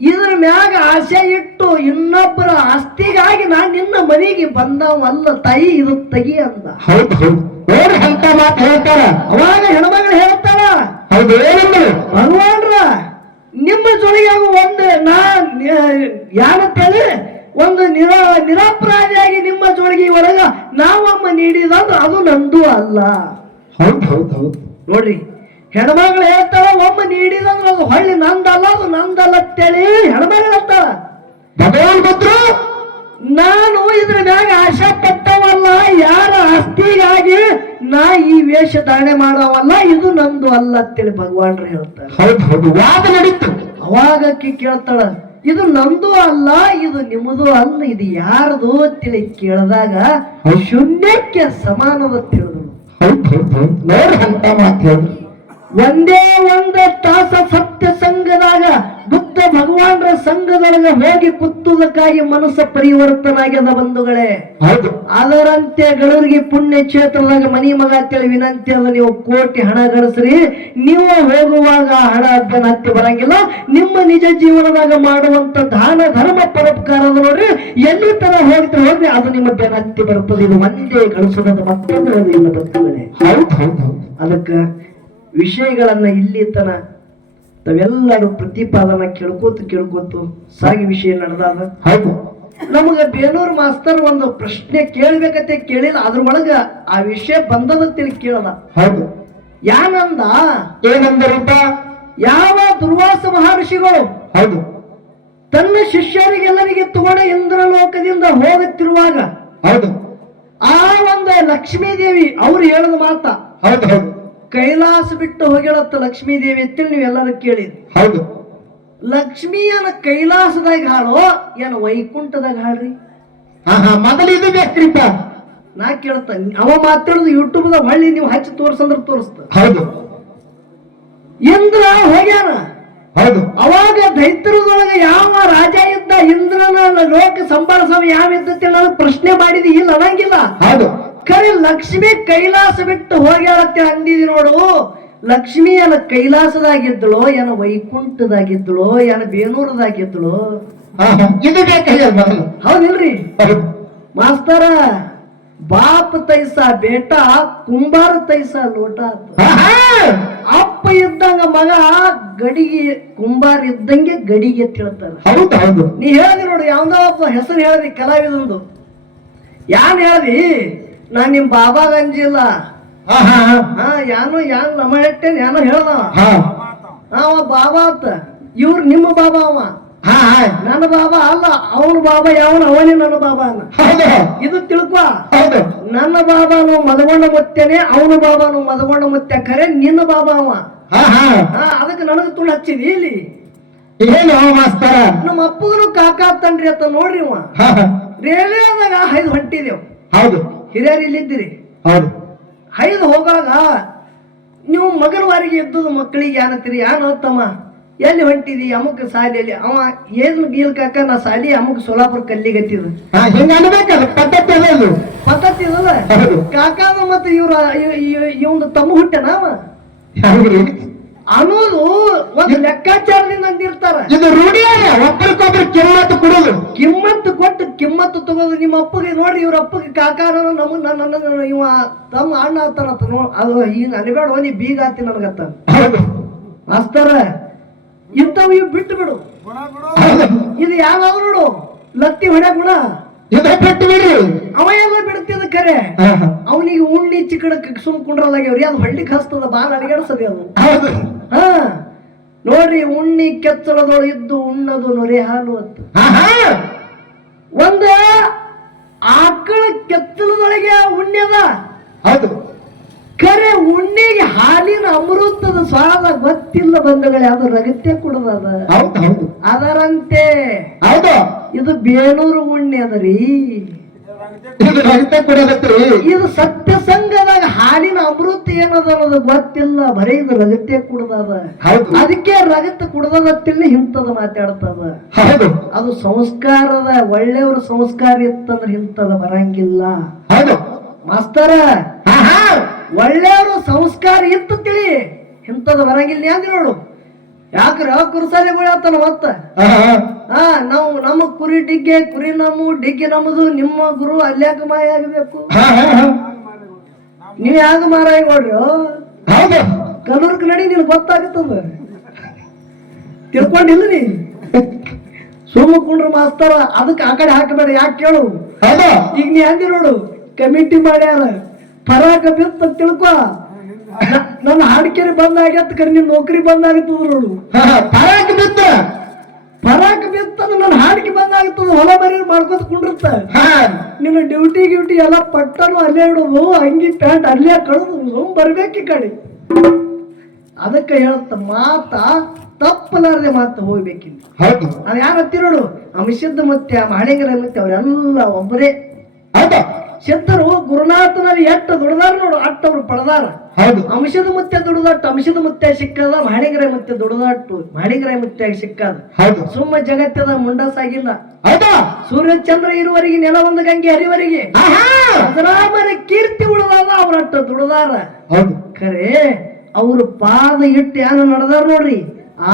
ಇದ್ರ ಮ್ಯಾಗ ಆಸೆ ಇಟ್ಟು ಇನ್ನೊಬ್ಬರ ಆಸ್ತಿಗಾಗಿ ನಾನ್ ನಿನ್ನ ಮನೆಗೆ ಬಂದವಲ್ಲ ತಾಯಿ, ಇದು ತಗಿ ಅಂದ. ಅಂತ ಮಾತು ಹೇಳ್ತಾರ. ಅವಾಗ ಹೆಣ್ಮಗಳು ಹೇಳ್ತಾರ, ಭಗವಾನ್ರ ನಿಮ್ಮ ಜೊತೆಗಾಗ ಒಂದು ಯಾನತ್ತೇಳಿ ಒಂದು ನಿರಪರಾಧಿಯಾಗಿ ನಿಮ್ಮ ಜೋಳಿಗೆ ಒಳಗ ನಾವಮ್ಮ ನೀಡಿದಂದ್ರ ಅದು ನಂದು ಅಲ್ಲ. ನೋಡ್ರಿ, ಹೆಣ್ಮಗಳು ಹೇಳ್ತಾಳ ಒಮ್ಮ ನೀಡಿದಂದ್ರ ಅದು ಹೊಳ್ಳಿ ನಂದಲ್ಲ, ಅದು ನಂದಲ್ಲ ಅಂತೇಳಿ ಹೆಣ್ಮಗಳು ಹೇಳ್ತಾಳ. ಭಗವಾನ್ ಬಂದ್ರು, ನಾನು ಇದ್ರ ಮ್ಯಾಗ ಆಶಾ ಪಟ್ಟವಲ್ಲ, ಯಾರ ಆಸ್ತಿಗಾಗಿ ನಾ ಈ ವೇಷ ಧಾರಣೆ ಮಾಡವಲ್ಲ, ಇದು ನಂದು ಅಲ್ಲ ಅಂತೇಳಿ ಭಗವಾನ್ರು ಹೇಳ್ತಾರೆ. ವಾದ ನಡೀತು. ಅವಾಗ ಕೇಳ್ತಾಳ, ಇದು ನಂದು ಅಲ್ಲ, ಇದು ನಿಮ್ಮದು ಅಲ್ಲ, ಇದು ಯಾರದು ಅಂತೇಳಿ ಕೇಳಿದಾಗ ಶೂನ್ಯಕ್ಕೆ ಸಮಾನದ ತಿಳಿದ್ರು. ನೋಡ್ರಿ ಅಂತ ಮಾತು ಹೇಳಿ. ಒಂದೇ ಒಂದು ತಾಸ ಸತ್ಯ ಸಂಘದಾಗ ಬುದ್ಧ ಭಗವಾನ್ರ ಸಂಘದೊಳಗೆ ಹೋಗಿ ಕುತ್ತುದಕ್ಕಾಗಿ ಮನಸ್ಸ ಪರಿವರ್ತನ ಆಗ್ಯದ ಬಂಧುಗಳೇ. ಅದರಂತೆ ಗಳೂರಿಗೆ ಪುಣ್ಯ ಕ್ಷೇತ್ರದಾಗ ಮನಿ ಮಗ ಅಂತೇಳಿ ವಿನಂತಿ ಅದ, ನೀವು ಕೋಟಿ ಹಣ ಗಳಿಸ್ರಿ, ನೀವು ಹೋಗುವಾಗ ಹಣ ಅದ್ದನ ಹತ್ತಿ ಬರಂಗಿಲ್ಲ. ನಿಮ್ಮ ನಿಜ ಜೀವನದಾಗ ಮಾಡುವಂತ ದಾನ ಧರ್ಮ ಪರೋಪಕಾರ ಅದ ನೋಡ್ರಿ, ಎಲ್ಲಿ ತರ ಹೋಗ್ರಿ ಅದು ನಿಮ್ಮ ಬೆನ ಹತ್ತಿ ಬರ್ತದೆ. ಇದು ಒಂದೇ ಗಳಿಸೋದ ಮತ್ತೊಂದು ಇಲ್ಲ ಬಂಧುಗಳೇ. ಅದಕ್ಕ ವಿಷಯಗಳನ್ನ ಇಲ್ಲಿ ತನ ನಾವೆಲ್ಲರೂ ಪ್ರತಿಪಾದನ ಕೇಳ್ಕೋತು ಸಾಗಿ ವಿಷಯ ನಡೆದಾಗ ನಮಗ ಬೇಲೂರು ಮಾಸ್ತರ್ ಒಂದು ಪ್ರಶ್ನೆ ಕೇಳ್ಬೇಕಂತ ಕೇಳಿಲ್ಲ, ಅದ್ರೊಳಗ ಆ ವಿಷಯ ಬಂದದಂತೇಳಿ ಕೇಳದ. ಏನಂದ? ಏನಂದರಪ್ಪ? ಯಾವ ದುರ್ವಾಸ ಮಹರ್ಷಿಗಳು ತನ್ನ ಶಿಷ್ಯರಿಗೆಲ್ಲರಿಗೆ ತಗೊಂಡ ಇಂದ್ರಲೋಕದಿಂದ ಹೋಗುತ್ತಿರುವಾಗ ಆ ಒಂದು ಲಕ್ಷ್ಮೀ ದೇವಿ ಅವ್ರು ಹೇಳದ ಮಾತ, ಕೈಲಾಸ ಬಿಟ್ಟು ಹೋಗ್ಯಾಳತ್ತ ಲಕ್ಷ್ಮೀ ದೇವಿ ಅಂತೇಳಿ ನೀವೆಲ್ಲರೂ ಕೇಳಿದ್ರಿ. ಲಕ್ಷ್ಮಿಯನ ಕೈಲಾಸದಾಗ ಹಾಳೋ ಏನು ವೈಕುಂಠದಾಗ ಹಾಳ್ರಿ? ಮೊದಲು ಇದು ಬೇಕ್ರಿಪ್ಪ. ನಾ ಕೇಳ್ತಾನೆ, ಅವ ಮಾತಾಡುದು ಯೂಟ್ಯೂಬ್ದಾಗ ಹೊಳ್ಳಿ ನೀವು ಹಚ್ಚಿ ತೋರ್ಸಂದ್ರ ತೋರಿಸ್ತ. ಇಂದ್ರ ಹೋಗ್ಯಾನ. ಅವಾಗ ದೈತ್ಯರದೊಳಗೆ ಯಾವ ರಾಜ ಇದ್ದ? ಇಂದ್ರನ ಲೋಕ ಸಂಭಾಳಿಸವ ಯಾವ ಇದ್ದ ಪ್ರಶ್ನೆ ಮಾಡಿದಿ ಇಲ್ಲ ಅನ್ನಂಗಿಲ್ಲ. ಖರೆ ಲಕ್ಷ್ಮಿ ಕೈಲಾಸ ಬಿಟ್ಟು ಹೋಗ್ಯಾಳತ್ತೆ ಅಂದಿದಿ ನೋಡು. ಲಕ್ಷ್ಮಿ ಏನ ಕೈಲಾಸದಾಗಿದ್ದಳು, ಏನ ವೈಕುಂಠದಾಗಿದ್ದಳು, ಏನ ಬೇನೂರದಾಗಿದ್ದಳು? ಇದು ಬೇಕಾಗ್ಯದ ಮೊದಲು. ಹೌದಿಲ್ರಿ? ಮಾಸ್ತರ ಬಾಪ್ ತೈಸ ಬೇಟಾ ಕುಂಬಾರ ತೈಸ ಲೋಟ ಅಂತ. ಅಪ್ಪ ಇದ್ದಂಗ ಮಗ ಗಡಿಗೆ, ಕುಂಬಾರ ಇದ್ದಂಗೆ ಗಡಿಗೆ ಅಂತ ಹೇಳ್ತಾರ. ಹೌದು ನೀ ಹೇಳ್ದಿ ನೋಡಿ, ಯಾವ್ದೋ ಒಬ್ಬ ಹೆಸರು ಹೇಳ್ದಿ ಕಲಾವಿದಂದು. ಯಾನ್ ಹೇಳ್ದಿ? ನಾನ್ ನಿಮ್ ಬಾಬಾಗ ಅಂಜಿಲ್ಲ. ಯಾನು ನಮ್ಮ ಇಟ್ಟೇನ್ ಯಾನೋ ಹೇಳ್ದ ಅವ ಬಾಬಾ ಅಂತ. ಇವ್ರು ನಿಮ್ಮ ಬಾಬಾ ಅವ, ನನ್ನ ಬಾಬಾ ಅಲ್ಲ. ಅವನ ಬಾಬಾ ಯಾವನ ಅವನೇ ನನ್ನ ಬಾಬಾ ಅನ್ನ. ಇದು ತಿಳ್ಕೊ. ನನ್ನ ಬಾಬಾನು ಮದಗೊಂಡ ಮುತ್ತೇನೆ, ಅವನ ಬಾಬಾನು ಮದಗೊಂಡ ಮುತ್ತೆ, ಖರೆ ನಿನ್ನ ಬಾಬಾ ಅವ. ಅದಕ್ಕೆ ನನಗ ತುಳು ಹಚ್ಚಿದಿ ಇಲ್ಲಿ. ಏನು ಮಾಸ್ತರ? ನಮ್ಮ ಅಪ್ಪಗನು ಕಾಕಾ ತನ್ರಿ ಅಂತ ನೋಡ್ರಿ. ಅವ ರೇಲ್ವೆದಾಗ 5 ಹೊಂಟಿದೇವ್. ಹೌದು, ಹಿರಿಯರು ಇಲ್ಲಿದ್ದೀರಿ. ಹೌದು. 5 ಹೋಗಾಗ ನೀವು ಮಗನವಾರಿಗೆ ಎದ್ದದ ಮಕ್ಕಳಿಗೆ ಏನತ್ತೀರಿ? ಯಾನು ತಮ್ಮ ಎಲ್ಲಿ ಹೊಂಟಿದಿ? ಅಮುಕ್ ಸಾಲಿಯಲ್ಲಿ. ಅವ ಏನ್ ಗೀಲ್ ಕಾಕ ನಾ ಸಾಲಿ ಅಮುಕ್ ಸೋಲಾಪುರ ಕಲ್ಲಿಗತ್ತಿದ. ಹಿಂಗ ಅನ್ಬೇಕಲ್ಲ, ಪದ್ಧತಿ ಅದು. ಪದ್ಧತಿ ಇದಲ್ಲ ಕಾಕಾದ. ಮತ್ತೆ ಇವಂದು ತಮ್ಮ ಹುಟ್ಟೆನ ಅವ ಅನ್ನೋದು ಒಂದು ಲೆಕ್ಕಾಚಾರದಿಂದ ಅಂದಿರ್ತಾರ. ಇದು ರೂಢಿಯಾಗ ಒಬ್ಬರಿಗೊಬ್ರು ಕಿಮ್ಮತ್ತು ಕೊಡೋದು, ಕಿಮ್ಮತ್ತು ಕೊಟ್ಟು ಕಿಮ್ಮತ್ತು ತಗೋದು. ನಿಮ್ಮ ಅಪ್ಪಗೆ ನೋಡ್ರಿ, ಇವ್ರ ಅಪ್ಪಗೆ ಕಾಕಾರ ನನ್ನ ಇವ ತಮ್ಮ ಅಣ್ಣ ಆತಾನತ್ತ. ಅದು ಹಿಂಗ ಅನ್ಬೇಡ, ನೀ ಬೀಗ ಆತಿ ನನಗತ್ತ ಮಾಸ್ತರ. ಇಂಥವು ಇವ್ ಬಿಟ್ಟು ಬಿಡು. ಇದು ಯಾವ್ದಾದ್ರು ನೋಡು ಲತ್ತಿ ಹೊಡ್ಯಾಕ ಗುಣ ಬಿಟ್ಟು ಬಿಡ್ರಿ. ಅವ ಎಲ್ಲ ಬಿಡ್ತಿದ ಖರೆ. ಅವನಿಗೆ ಉಣ್ಣಿ ಚಿಕ್ಕಡಕ್ಕೆ ಸುಮ್ ಕುಂಡ್ರಲ್ಲಾಗ್ಯವ್ರಿ. ಅದು ಹಳ್ಳಿಗೆ ಹಸ್ತದ, ಬಾಳ ಅಡಿಗಾಡ್ಸದೆ ಅದು. ನೋಡ್ರಿ, ಉಣ್ಣಿ ಕೆಚ್ಚಲದೊಳು ಇದ್ದು ಉಣ್ಣದು ನೊರೆ ಹಾಲು ಅಂತ. ಒಂದು ಆಕಳ ಕೆಚ್ಚಲದೊಳಗೆ ಉಣ್ಣ್ಯದ. ಹೌದು, ಖರೆ ಉಣ್ಣಿಗೆ ಹಾಲಿನ ಅಮೃತದ ಸ್ವಾದ ಗೊತ್ತಿಲ್ಲ ಬಂಧುಗಳೇ. ಅದು ರಗತ್ತೆ ಕುಡದದ. ಅದರಂತೆ ಇದು ಬೇಲೂರು ಉಣ್ಣೆ ಅದರಿ. ಇದು ಸತ್ಯ ಸಂಘದಾಗ ಹಾಲಿನ ಅಮೃತ ಏನದ ಅನ್ನೋದು ಗೊತ್ತಿಲ್ಲ, ಬರೀ ಇದು ರಗತ್ತೆ ಕುಡ್ದದ. ಅದಕ್ಕೆ ರಗತ್ತ ಕುಡ್ದದತ್ತಿಲ್ಲ ಇಂಥದ ಮಾತಾಡ್ತದ. ಅದು ಸಂಸ್ಕಾರದ ಒಳ್ಳೆಯವ್ರ ಸಂಸ್ಕಾರ ಇತ್ತಂದ್ರೆ ಇಂಥದ ಬರಂಗಿಲ್ಲ ಮಾಸ್ತರ. ಒಳ್ಳೆಯವರು ಸಂಸ್ಕಾರ ಇತ್ತು ತಿಳಿ, ಇಂಥದ ಬರಂಗಿಲ್ಲ ಅಂದಿ ನೋಡು. ಯಾಕ್ರ ಕುರ್ಸಾಲಿಗಳು ಹೇಳ್ತಾನ ಮತ್ತ. ನಾವು ನಮ್ಮ ಕುರಿ ಡಿಗ್ಗೆ, ಕುರಿ ನಮ್ಮ ಡಿಗ್ಗೆ ನಮ್ಮದು, ನಿಮ್ಮ ಗುರು ಅಲ್ಯಾಕ ಮಾಯ ಆಗಬೇಕು. ನೀವ್ ಯಾಕ ಮಾರಾಯ ನೋಡ್ರಿ ಕಲೂರ್ಕ್ ನಡಿ, ನಿನ್ ಗೊತ್ತಾಗುತ್ತದ. ತಿಳ್ಕೊಂಡಿಲ್ಲ ನೀ ಸುಮ್ಮ ಕುಂಡ್ರ ಮಾಸ್ತರ. ಅದಕ್ಕೆ ಆ ಕಡೆ ಹಾಕಬೇಡ. ಯಾಕೆ ಕೇಳು? ಈಗ ನೀ ಅಂದಿ ನೋಡು, ಕಮಿಟಿ ಮಾಡ್ಯಾರ ಪರಾಕ ಬಿತ್ತ ತಿಳ್ಕೊ. ನನ್ನ ಹಾಡಿಕೆರೆ ಬಂದಾಗತ್ತ ಕರೆ ನಿನ್ ನೌಕರಿ ಬಂದಾಗತ್ತದ ನೋಡು. ಪರಾಕ ಬಿತ್ತ ನನ್ನ ಹಾಡಿಕೆ ಬಂದಾಗತ್ತದ. ಹೊಲ ಬರೀ ಮಾಡ್ಕೊತ ಕುಂಡಿರ್ತ. ನಿನ್ನ ಡ್ಯೂಟಿ ಎಲ್ಲ ಪಟ್ಟನು ಅಲ್ಲೇ ಇಡೋದು, ಅಂಗಿ ಪ್ಯಾಂಟ್ ಅಲ್ಲೇ ಕಳದು ಬರ್ಬೇಕಿ ಕಡೆ. ಅದಕ್ಕೆ ಹೇಳತ್ತ ಮಾತ ತಪ್ಪಲಾರದೆ ಮಾತ ಹೋಗ್ಬೇಕಿಲ್ಲ. ಅದ್ ಯಾರ ಹತ್ತಿ ನೋಡು, ಅಂಶದ ಮತ್ತೆ ಮಹಳಿಂಗರ ಮತ್ತೆ ಅವರೆಲ್ಲ ಒಬ್ಬರೇ. ಸಿದ್ಧರು ಗುರುನಾಥನಲ್ಲಿ ಎಟ್ಟ ದುಡ್ದಾರ ನೋಡು, ಅಟ್ಟ ಅವ್ರು ಪಡೆದಾರ. ಅಂಶದ ಮುತ್ತೆ ದುಡ್ದಟ್ಟು ಅಂಶದ ಮುತ್ತೆ ಸಿಕ್ಕದ. ಮಹಳಿಂಗರಾಯ ಮತ್ತೆ ದುಡ್ದಟ್ಟು ಮಹಳಿಂಗರಾಯ ಮುತ್ತೆ ಸಿಕ್ಕದ. ಸುಮ್ಮ ಜಗತ್ತದ ಮುಂಡಸಾಗಿಲ್ಲ. ಸೂರ್ಯಚಂದ್ರ ಇರುವರೆಗೆ ನೆಲ ಒಂದು ಗಂಗೆ ಹರಿವರೆಗೆ ಅಜರಾಮರ ಕೀರ್ತಿ ಉಳಿದಾದ. ಅವ್ರಟ್ಟ ದುಡ್ದಾರ ಖರೆ. ಅವ್ರ ಪಾದ ಇಟ್ಟು ಯಾನ ನಡೆದಾರ ನೋಡ್ರಿ.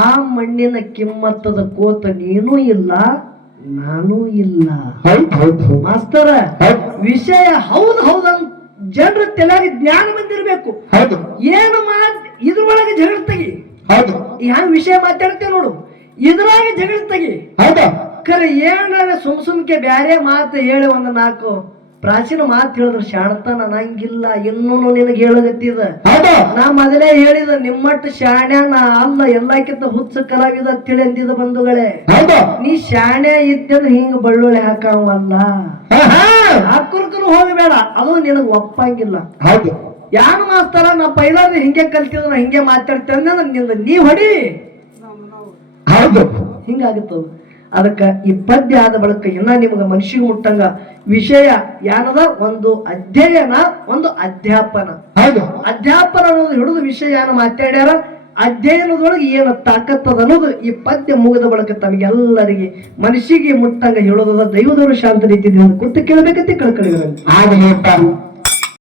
ಆ ಮಣ್ಣಿನ ಕಿಮ್ಮತ್ತದ ಕೋತ ನೀನೂ ಇಲ್ಲ, ನಾನು ಇಲ್ಲ ಮಾಸ್ತರ. ವಿಷಯ ಹೌದಂತ ಜನರ ತಲೆಯಾಗಿ ಜ್ಞಾನ ಬಂದಿರ್ಬೇಕು. ಏನು ಇದ್ರೊಳಗೆ ಜಗಳ ತೆಗಿ. ಯಾವ ವಿಷಯ ಮಾತಾಡ್ತೇವೆ ನೋಡು, ಇದ್ರಾಗೆ ಜಗಳ ತೆಗಿ. ಖರೆ ಏನಾರ ಸುಮ್ಕೆ ಬ್ಯಾರೆ ಮಾತು ಹೇಳಿ ಒಂದು 4 ಪ್ರಾಚೀನ ಮಾತು ಹೇಳಿದ್ರು ಶಾಣತನ ನಂಗಿಲ್ಲ. ಇನ್ನೂ ನಿನಗೆ ಹೇಳಗತ್ತಿದ. ನಾ ಮೊದಲೇ ಹೇಳಿದ, ನಿಮ್ಮಟ್ಟು ಶಾಣ್ಯ ನಾ ಅಲ್ಲ, ಎಲ್ಲಕ್ಕಿಂತ ಹುಚ್ಚ ಕಲಾವಿದ ತಿಳಿ ಅಂದಿದ ಬಂಧುಗಳೇ. ನೀ ಶಾಣ್ಯ ಇದ್ದಂದ್ರೆ ಹಿಂಗ ಬಳ್ಳುಳ್ಳಿ ಹಾಕವಲ್ಲ, ಹಾಕುರ್ಕನು ಹೋಗಬೇಡ. ಅದು ನಿನಗ್ ಒಪ್ಪಂಗಿಲ್ಲ. ಯಾರು ಮಾಸ್ತರ ನಾ ಪೈಲಾದ ಹಿಂಗೆ ಕಲ್ತಿದ, ನಾ ಹಿಂಗೆ ಮಾತಾಡ್ತೇನೆ ನಿಂದ ನೀ ಹೊಡಿ. ಹಿಂಗಾಗುತ್ತದ. ಅದಕ್ಕ ಈ ಪದ್ಯ ಆದ ಬಳಿಕ ಇನ್ನ ನಿಮಗ ಮನುಷ್ಯಗೆ ಮುಟ್ಟಂಗ ವಿಷಯ ಏನದ, ಒಂದು ಅಧ್ಯಯನ, ಒಂದು ಅಧ್ಯಾಪನ. ಅಧ್ಯಾಪನ ಅನ್ನೋದು ಹಿಡಿದು ವಿಷಯ ಏನ ಮಾತಾಡ್ಯಾರ, ಅಧ್ಯಯನದೊಳಗೆ ಏನು ತಾಕತ್ತದ ಅನ್ನೋದು ಈ ಪದ್ಯ ಮುಗಿದ ಬಳಿಕ ತಮಗೆಲ್ಲರಿಗೆ ಮನುಷ್ಯಗೆ ಮುಟ್ಟಂಗ ಹೇಳೋದದ. ದೈವದವರು ಶಾಂತ ರೀತಿಯಿಂದ ಕುರಿತು ಕೇಳಬೇಕಂತ ಕಳ್ಕೊಳ್ಳಿ.